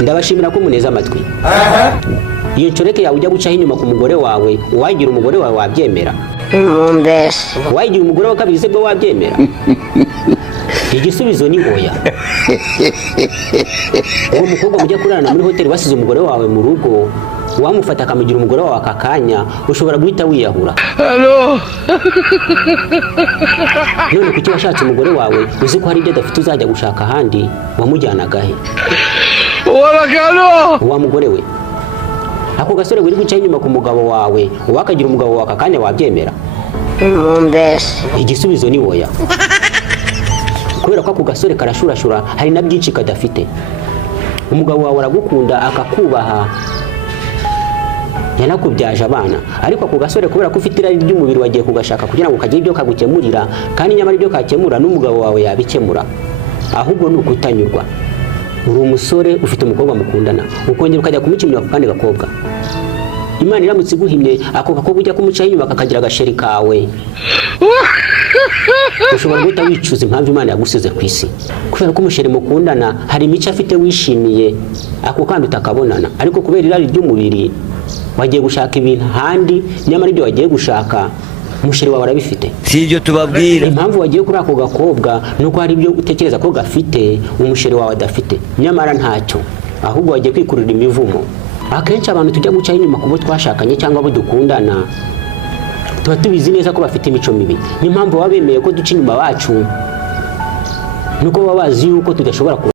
ndabashimira ko muneza amatwi. Iyo nshoreke yawe ujya gucaho inyuma ku mugore wawe, wayigira umugore wawe wabyemera? Mbese Wayigira umugore wa kabiri se bwo wabyemera? Igisubizo ni oya. Uwo mukobwa mujya kurarana muri hoteli wasize umugore wawe mu rugo, wamufata akamugira umugore wawe akakanya, ushobora guhita wiyahura. None kuki washatse umugore wawe uzi ko hari ibyo adafite uzajya gushaka ahandi, wamujyanaga he? Wa mugore we, ako gasore wiri gucaho inyuma ku mugabo wawe, wakagira umugabo wawe akakanya wabyemera? mbese Igisubizo ni oya. Kubera ko ako gasore karashurashura, hari na byinshi kadafite. Umugabo wawe aragukunda akakubaha, yanakubyaje abana, ariko ako gasore kubera ko ufite irari ry'umubiri wagiye kugashaka kugira ngo kagire ibyo kagukemurira, kandi nyamara ibyo kakemura n'umugabo wawe yabikemura. Ahubwo ni ukutanyurwa. Uri umusore ufite umukobwa mukundana, ukongera ukajya kumucimira ku kandi gakobwa. Imana iramutse iguhimye ako gakobwa ujya kumucaho inyuma kakagira agasheri kawe, ushobora guhita wicuza impamvu Imana yagusize ku isi. Kubera ko umusheri mukundana hari imico afite wishimiye, ako kandi utakabonana, ariko kubera irari ry'umubiri wagiye gushaka ibintu handi, nyamara ibyo wagiye gushaka umusheri wawe arabifite. Si ibyo tubabwira. Impamvu wagiye kuri ako gakobwa nuko hari ibyo utekereza ko gafite umusheri wawe adafite, nyamara ntacyo, ahubwo wagiye kwikurira imivumo. Akenshi abantu tujya gucaho inyuma kubo twashakanye cyangwa abo dukundana, tuba tubizi neza ko bafite imico mibi. Ni impamvu baba bemeye ko duca inyuma bacu, nuko baba bazi yuko tudashobora